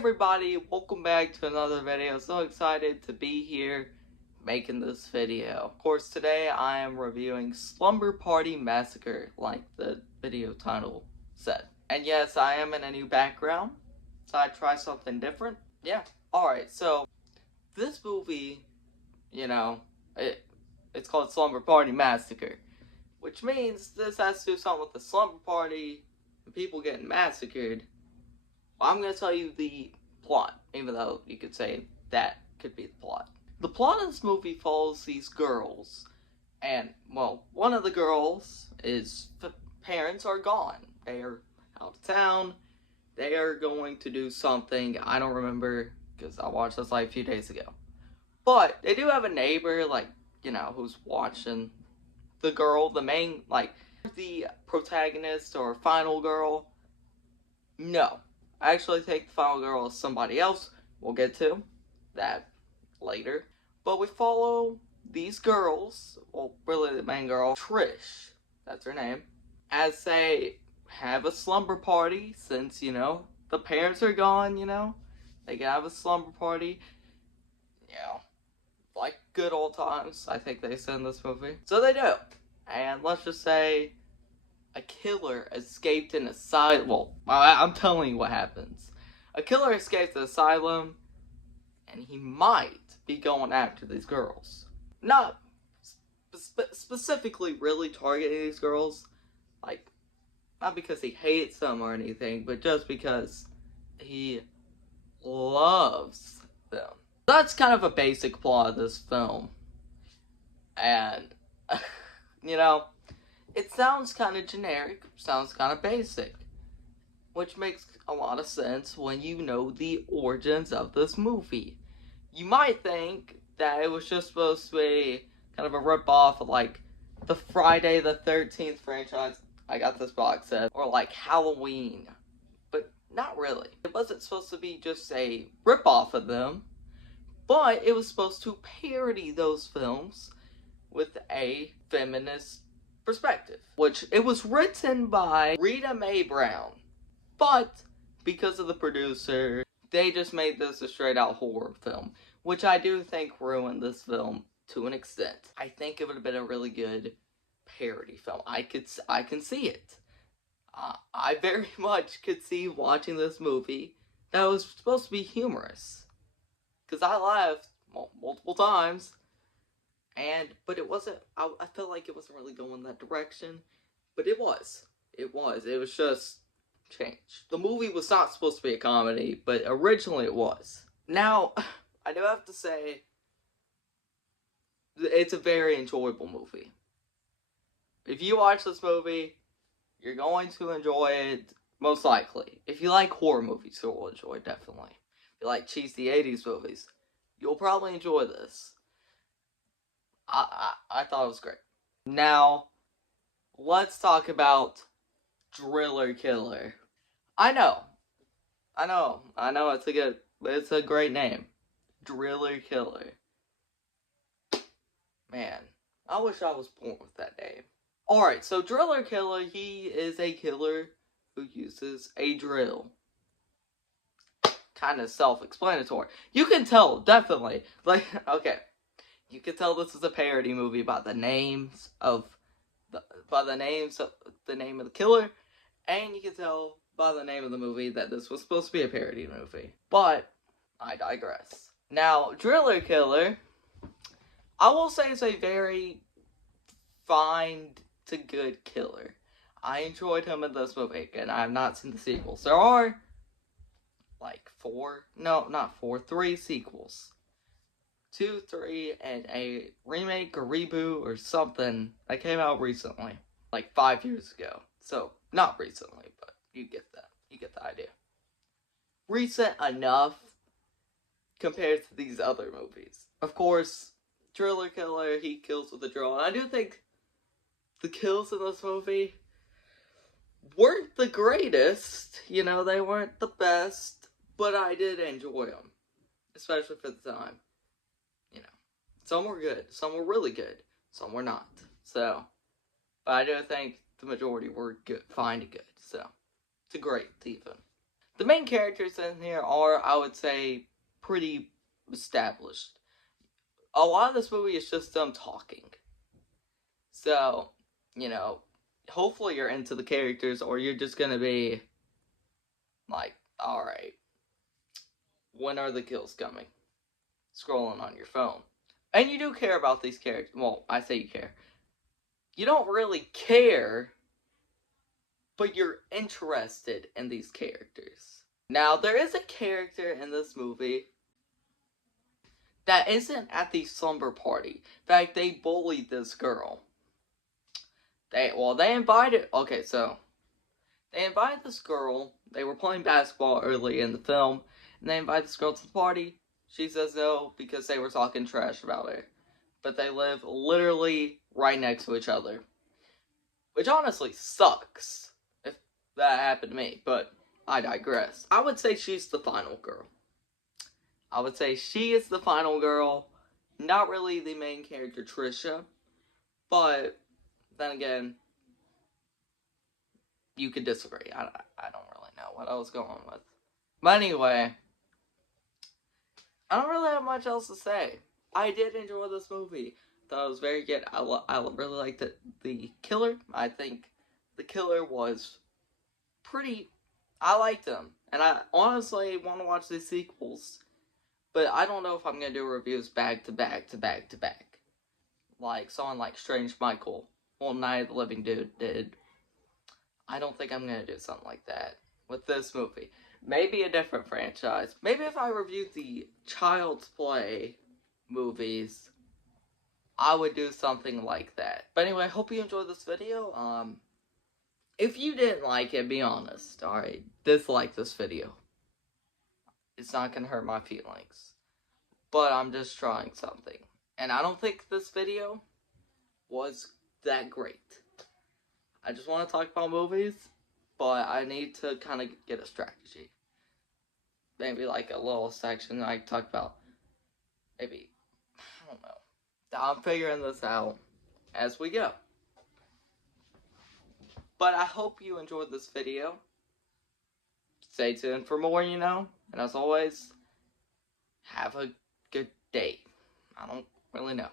everybody, welcome back to another video. So excited to be here making this video. Of course, today I am reviewing Slumber Party Massacre, like the video title said. And yes, I am in a new background, so I try something different. Yeah. Alright, so this movie, it's called Slumber Party Massacre, which means this has to do something with the slumber party and people getting massacred. I'm going to tell you the plot, even though you could say that could be the plot. The plot of this movie follows these girls, and, well, one of the girls' parents are gone. They are out of town. They are going to do something. I don't remember, because I watched this like a few days ago. But they do have a neighbor, who's watching the girl, the protagonist or final girl. No. I actually think the final girl is somebody else. We'll get to that later. But we follow these girls, well, really the main girl, Trish, that's her name, as they have a slumber party since, the parents are gone, they can have a slumber party, like good old times, I think they said in this movie. So they do. And let's just say a killer escaped an asylum. Well, I'm telling you what happens. A killer escaped the asylum, and he might be going after these girls. Not specifically really targeting these girls, not because he hates them or anything, but just because he loves them. That's kind of a basic plot of this film. And, it sounds kind of generic, sounds kind of basic, which makes a lot of sense when you know the origins of this movie. You might think that it was just supposed to be kind of a rip-off of, the Friday the 13th franchise, I got this box set, or, Halloween, but not really. It wasn't supposed to be just a rip-off of them, but it was supposed to parody those films with a feminist perspective, which it was written by Rita Mae Brown, but because of the producer, they just made this a straight out horror film, which I do think ruined this film to an extent. I think it would have been a really good parody film. I can see it. I very much could see watching this movie that was supposed to be humorous, because I laughed multiple times. But it wasn't, I felt like it wasn't really going that direction, but it was just changed. The movie was not supposed to be a comedy, but originally it was. Now, I do have to say, it's a very enjoyable movie. If you watch this movie, you're going to enjoy it, most likely. If you like horror movies, you'll enjoy it, definitely. If you like cheesy 80s movies, you'll probably enjoy this. I thought it was great. Now, let's talk about Driller Killer. I know, it's a great name. Driller Killer. Man, I wish I was born with that name. Alright, so Driller Killer, he is a killer who uses a drill. Kind of self-explanatory. You can tell, definitely. Okay. You can tell this is a parody movie by the name of the name of the killer, and you can tell by the name of the movie that this was supposed to be a parody movie. But I digress. Now, Driller Killer, I will say, is a very fine to good killer. I enjoyed him in this movie, and I have not seen the sequels. There are three sequels. 2, 3, and a remake or reboot or something that came out recently, 5 years ago. So, not recently, but you get that. You get the idea. Recent enough compared to these other movies. Of course, Driller Killer, he kills with a drill. And I do think the kills in this movie weren't the greatest. They weren't the best, but I did enjoy them, especially for the time. Some were good, some were really good, some were not. So, but I do think the majority were good, fine to good. So, it's a great even. The main characters in here are, I would say, pretty established. A lot of this movie is just them talking. So, hopefully you're into the characters, or you're just gonna be like, alright, when are the kills coming? Scrolling on your phone. And you do care about these characters. Well, I say you care. You don't really care, but you're interested in these characters. Now, there is a character in this movie that isn't at the slumber party. In fact, they bullied this girl. They invited this girl. They were playing basketball early in the film, and they invited this girl to the party. She says no because they were talking trash about her. But they live literally right next to each other. Which honestly sucks if that happened to me, but I digress. I would say she's the final girl. I would say she is the final girl. Not really the main character, Trisha. But then again, you could disagree. I don't really know what I was going with. But anyway, I don't really have much else to say. I did enjoy this movie. Thought it was very good. I really liked the killer. I think the killer was pretty... I liked him. And I honestly want to watch the sequels. But I don't know if I'm going to do reviews back to back to back to back. Like someone like Strange Michael, well, Night of the Living Dude did. I don't think I'm going to do something like that with this movie. Maybe a different franchise. Maybe if I reviewed the Child's Play movies, I would do something like that. But anyway, I hope you enjoyed this video. If you didn't like it, be honest, alright? Dislike this video. It's not going to hurt my feelings. But I'm just trying something. And I don't think this video was that great. I just want to talk about movies, but I need to kind of get a strategy. Maybe like a little section I talk about. Maybe, I don't know. I'm figuring this out as we go. But I hope you enjoyed this video. Stay tuned for more, And as always, have a good day. I don't really know.